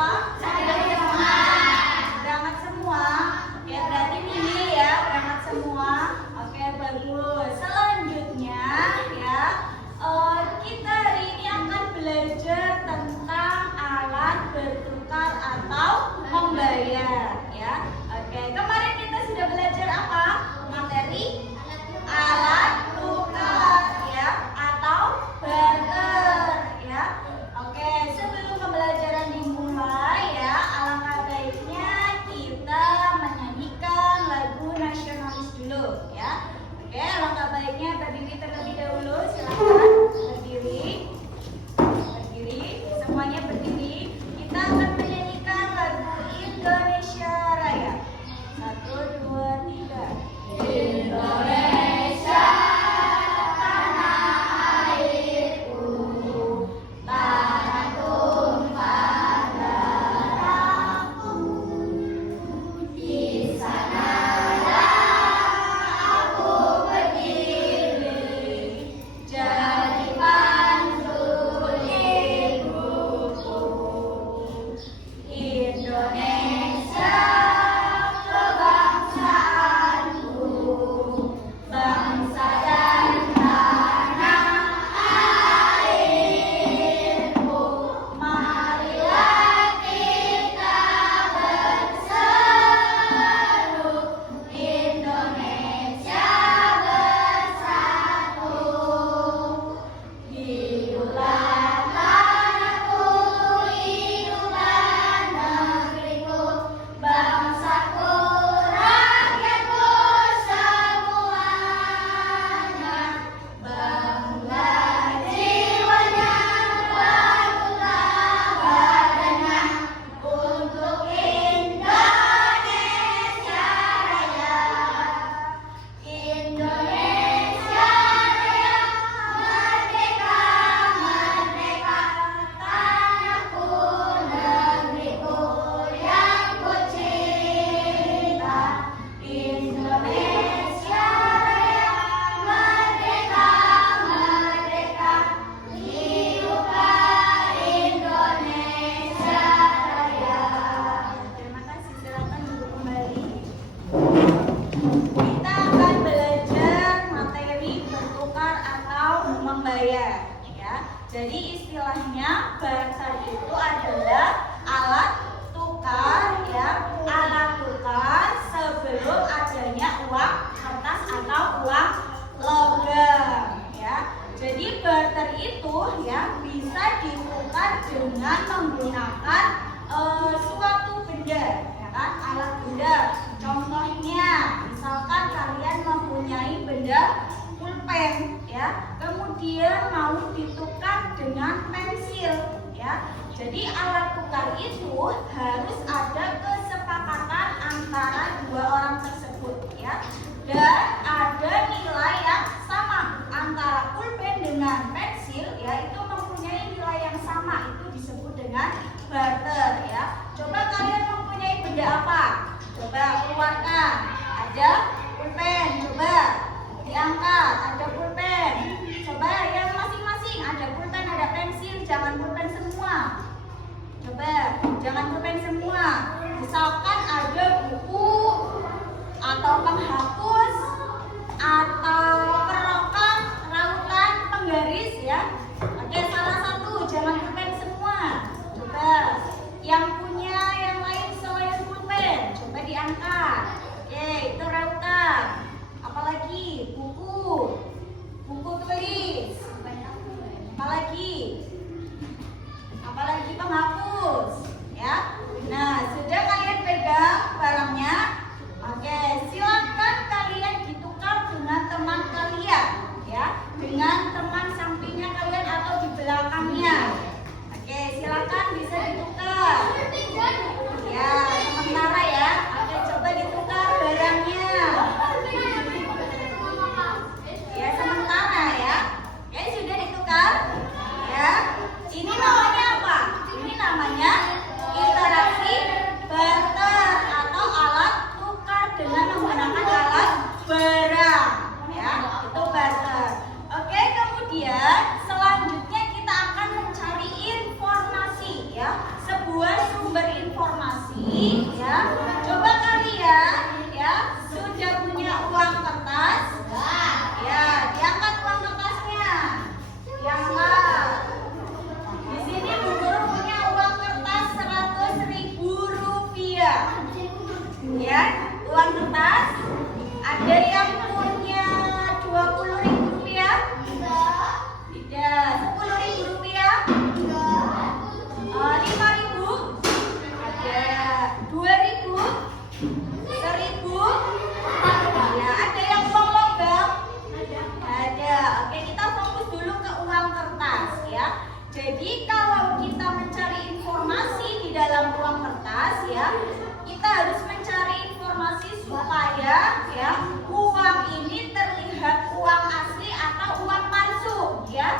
semua? Berangkat semua. Oke, berarti ini ya, berangkat semua. Oke, bagus. Selanjutnya ya, kita hari ini akan belajar tentang alat bertukar atau membayar ya. Oke, kemarin kita sudah belajar apa? Materi alat tukar ya atau barter ya. Oke, sebelum pembelajaran dimulai ya, alangkah baiknya kita menyanyikan lagu nasionalis dulu ya. Oke, alangkah baiknya berdiri terlebih dahulu. Silakan berdiri. Berdiri, semuanya berdiri. Kita akan menyanyikan lagu Indonesia Raya. 1, 2, 3. Indonesia tanah airku, tanah tumpah darahku. Di sanalah aku berdiri, jadi pantul ibuku. Indonesia kebangsaanku, bangsa dan tanah airku. Marilah kita berseru, Indonesia bersatu. Hiduplah tanahku, hiduplah negeriku, bangsaku, rakyatku semuanya. Bangga jiwanya, bangga badannya, untuk Indonesia Raya. Indonesia Raya, merdeka, merdeka, tanahku, negeriku yang ku cinta. Indonesia Raya, merdeka, merdeka, hiduplah Indonesia Raya. Terima kasih, silakan duduk kembali. Kita akan belajar materi bertukar atau membayar ya. Jadi istilahnya barter itu adalah alat tukar ya, alat tukar sebelum adanya uang kertas atau uang logam ya. Jadi barter itu ya bisa ditukar dengan menggunakan suatu benda ya kan, alat benda. Contohnya, misalkan kalian mempunyai benda pulpen ya, kemudian mau ditukar dengan pensil ya. Jadi alat tukar itu harus ada kesepakatan antara dua orang tersebut ya, dan ada nilai yang sama antara pulpen dengan pensil ya, itu mempunyai nilai yang sama, itu disebut dengan barter ya. Coba kalian mempunyai benda apa? Coba keluarkan. Ada pulpen, coba diangkat. Ada pulpen. Coba yang masing-masing. Ada pulpen, ada pensil. Jangan pulpen semua. Coba, jangan pulpen semua. Misalkan ada buku atau penghapus atau kerokan, rautan, penggaris ya. Oke, salah satu. Jangan pulpen semua. Coba, yang punya yang lain selain pulpen, coba diangkat. Oke, itu rautan. Apalagi buku, buku tulis. Apalagi penghapus ya. Nah, sudah kalian pegang barangnya. Oke, silakan kalian ditukar dengan teman kalian ya, dengan teman samping lagi ya. Coba kalian ya sudah punya uang kertas? Ya, diangkat uang kertasnya. Diangkat. Di sini Bu Guru punya uang kertas 100.000 rupiah. Ya, uang kertas. Ada yang punya 20.000 rupiah? Tidak. 10.000 rupiah? 5.000? Ada. 2.000? 1.000? Ya, ada yang uang logam? Ada. Oke, kita fokus dulu ke uang kertas ya. Jadi kalau kita mencari informasi di dalam uang kertas ya, kita harus mencari informasi supaya ya uang ini terlihat uang asli atau uang palsu ya.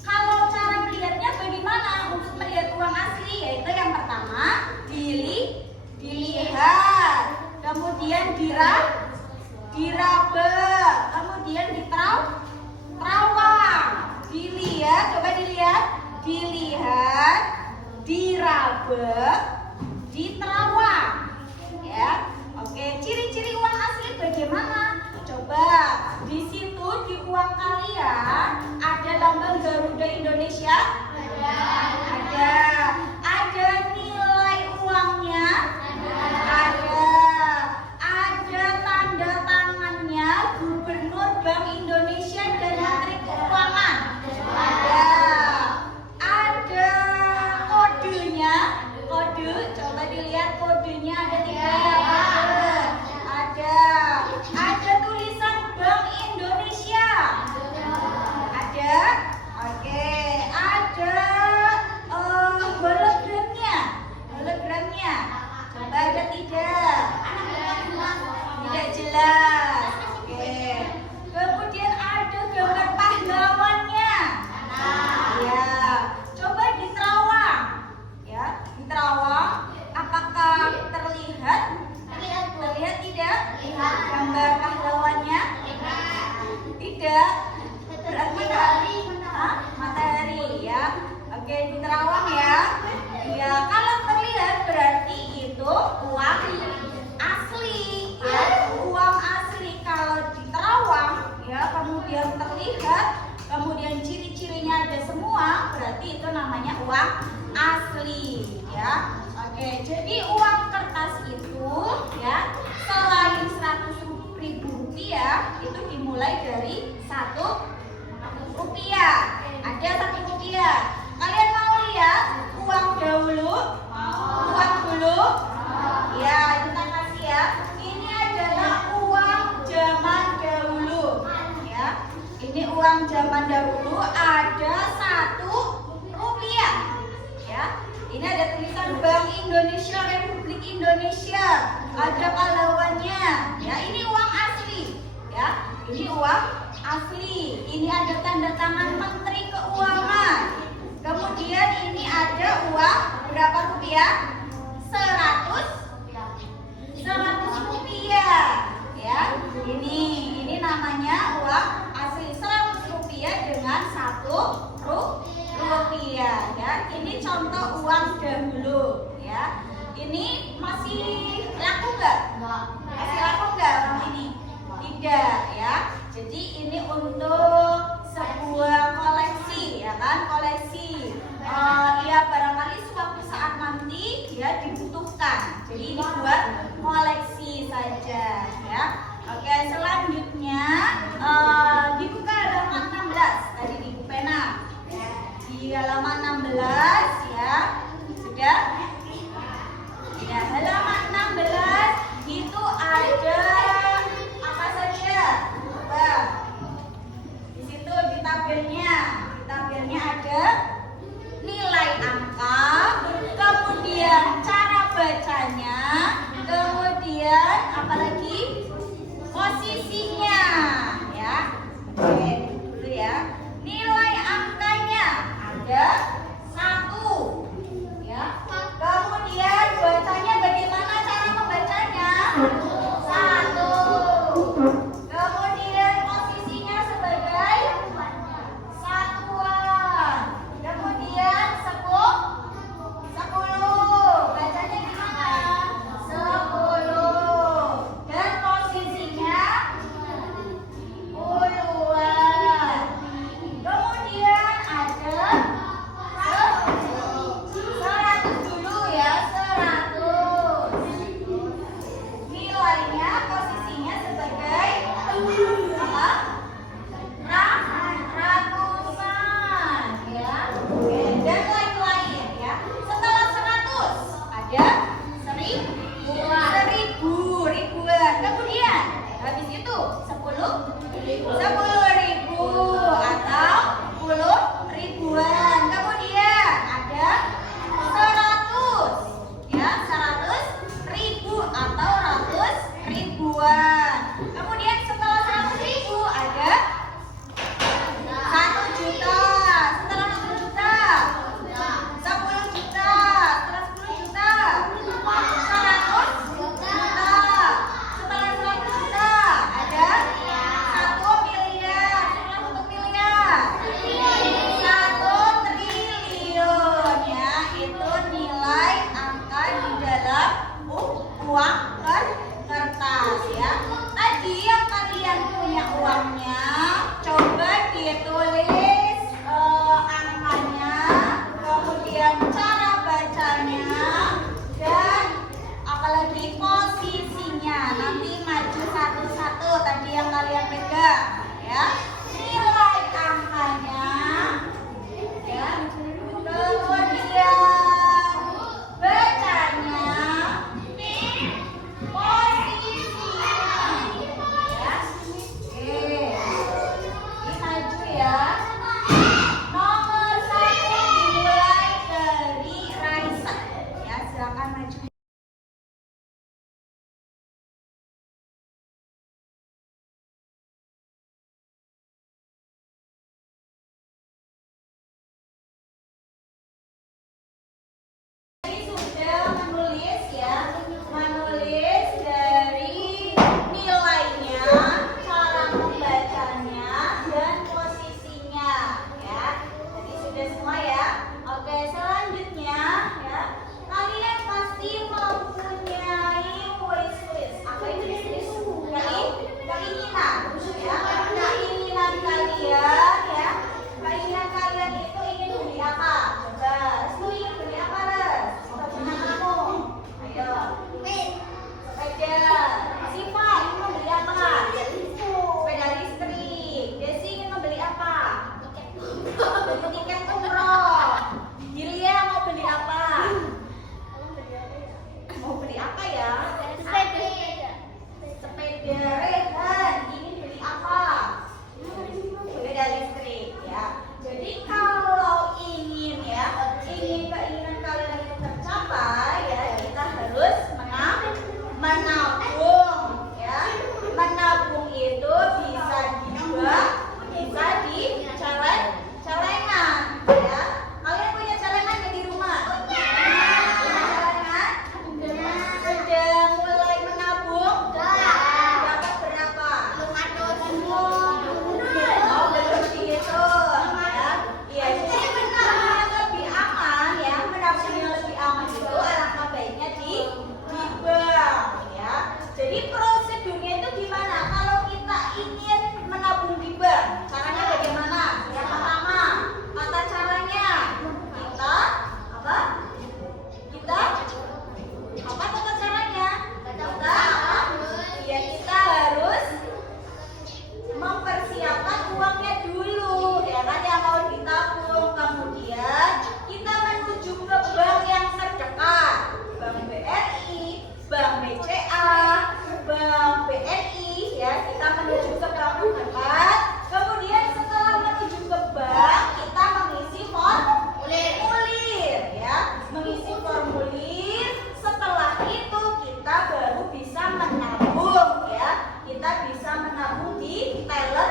Kalau cara melihatnya bagaimana untuk melihat uang asli? Yaitu yang pertama dilihat, kemudian diraba, kemudian diterawang. Dilihat, coba dilihat, diraba, diterawang. Ya, oke. Ciri-ciri uang asli bagaimana? Coba di situ di uang kalian ada lambang Garuda Indonesia? Ada. Ada nilai uangnya? Ada. Ada tanda tangannya Gubernur Bank Indonesia dan Menteri Keuangan? Ada. Ada kodenya? Kode, coba dilihat kodenya ada 3. Ada tulisan Bank Indonesia? Ada. Oke. Ada hologramnya? Coba ada tidak? Tidak jelas. Oke. Kemudian ada gambar pahlawannya? Ya. Coba diterawang. Ya, diterawang. Apakah terlihat? Terlihat tidak? Gambar pahlawannya? Tidak. Berarti matahari ya. Oke, diterawang ya. Ya, kalau terlihat berarti itu uang asli ya. Uang asli kalau diterawang ya, kemudian terlihat, kemudian ciri-cirinya ada semua, berarti itu namanya uang asli ya. Oke, jadi uang kertas itu ya selain 100.000 rupiah itu dimulai dari 1 rupiah. Ada 1 rupiah. Kalian mau lihat uang dahulu? Uang dulu? Ya, kita kasih ya. Ini adalah uang zaman dahulu ya. Ini uang zaman dahulu ada 1 rupiah ya. Ini ada tulisan Bank Indonesia Republik Indonesia. Ada pahlawannya. Ya, ini uang asli. Ya, ini uang asli. Ini ada tanda tangan Menteri Keuangan. Kemudian ini ada uang berapa rupiah? 100 rupiah. Ya, ini namanya uang asli 100 rupiah dengan 1 rupiah ya. Ini contoh uang dahulu ya. Ini masih laku nggak? Masih laku nggak uang ini? Tidak ya. Jadi ini untuk sebuah koleksi ya kan, koleksi. Ya barangkali suatu saat nanti dia dibutuhkan. Jadi ini buat koleksi saja ya. Oke, selanjutnya dibuka halaman 16 tadi di buku pena. Di halaman 16 ya. Sudah? Ya, halaman 16 itu ada apa saja? Coba. Di situ di tabelnya ada nilai angka, kemudian cara bacanya, kemudian apa lagi? Posisinya ya. Oke, dulu ya. Nilai angkanya ada 1 ya. Kemudian bacanya bagaimana cara membacanya? 1. Kemudian posisinya sebagai satuan. uang kertas ya. Tadi yang kalian punya uangnya, coba ditulis angkanya, kemudian cara bacanya, dan apalagi posisinya. Nanti maju satu-satu tadi yang kalian pegang ya. Nilai angkanya ya. Kemudian bacanya, posisinya ya. Oke. Ini maju ya. Nomor 1 dimulai dari Raisa ya. Silakan maju. Sudah menulis ya, menulis dari nilainya, cara membacanya, dan posisinya ya. Jadi sudah semua ya. Oke, selanjutnya ya, kalian pasti mempunyai wishlist. Apa itu wishlist? Keinginan ya. Keinginan kalian ya. Keinginan kalian itu ingin beli apa? Coba, Restu ingin beli apa, Res? Kamu, ayo. Sepeda. Siva ingin membeli apa? Sepeda listrik. Desi ingin membeli apa? Beli tiket umroh. Gilia mau beli apa? Mau beli apa ya? Sepeda. Rehan ingin beli apa? Sepeda listrik ya. Jadi kalau ingin ya, ingin keinginan kalian itu tercapai ya, kita harus menabung ya. Menabung itu bisa dibuat, bisa celengan ya. Kalian punya celengan nggak di rumah? Punya celengan? Sudah mulai menabung? Dapat berapa? Oh, belum gitu ya. Iya, jadi menabung lebih aman ya. Menabung yang lebih aman itu alangkah baiknya di bank ya. Jadi prosedurnya itu gimana? Kalau kita ingin menabung di bank, caranya bagaimana? Yang pertama, tata caranya kita apa? Apa tata caranya? Kita harus mempersiapkan uangnya dulu ya kan, yang mau ditabung. Kemudian kita menuju ke bank yang terdekat, Bank BRI, Bank BCA, Bank BNI ya. Kita menuju ke bank terdekat. Kemudian setelah menuju ke bank, kita mengisi formulir ya, mengisi formulir. Setelah itu kita baru bisa menabung ya. Kita bisa menabung di teller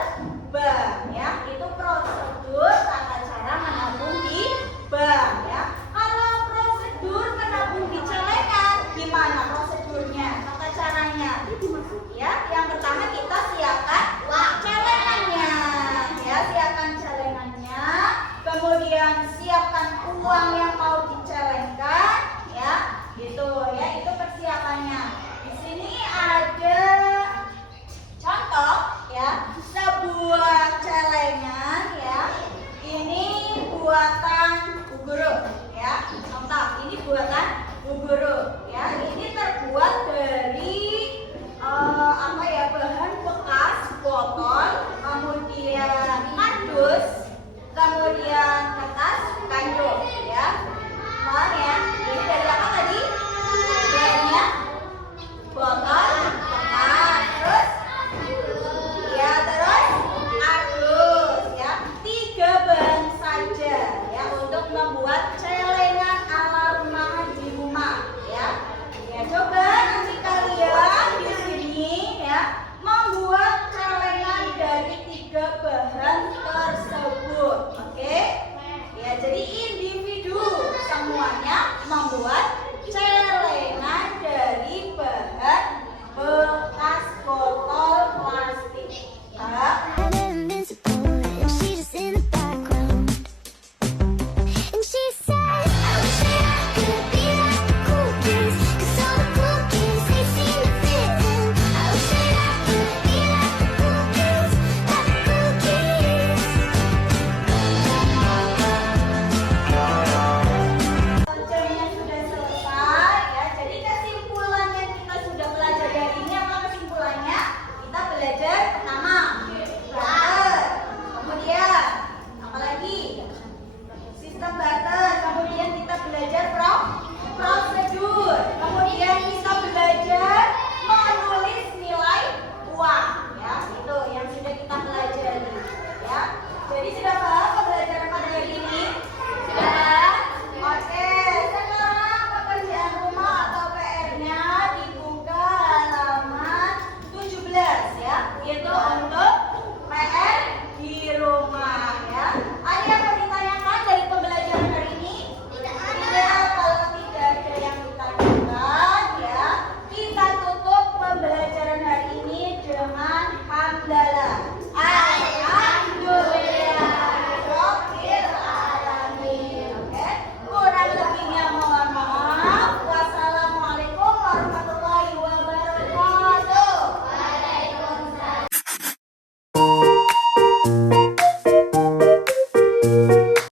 bank ya. Itu prosedur tata cara menabung di bank ya. Kalau prosedur menabung di celengan, gimana prosedurnya? Tata caranya ya. Yang pertama kita siapkan celengannya ya, siapkan celengannya. Kemudian siapkan uang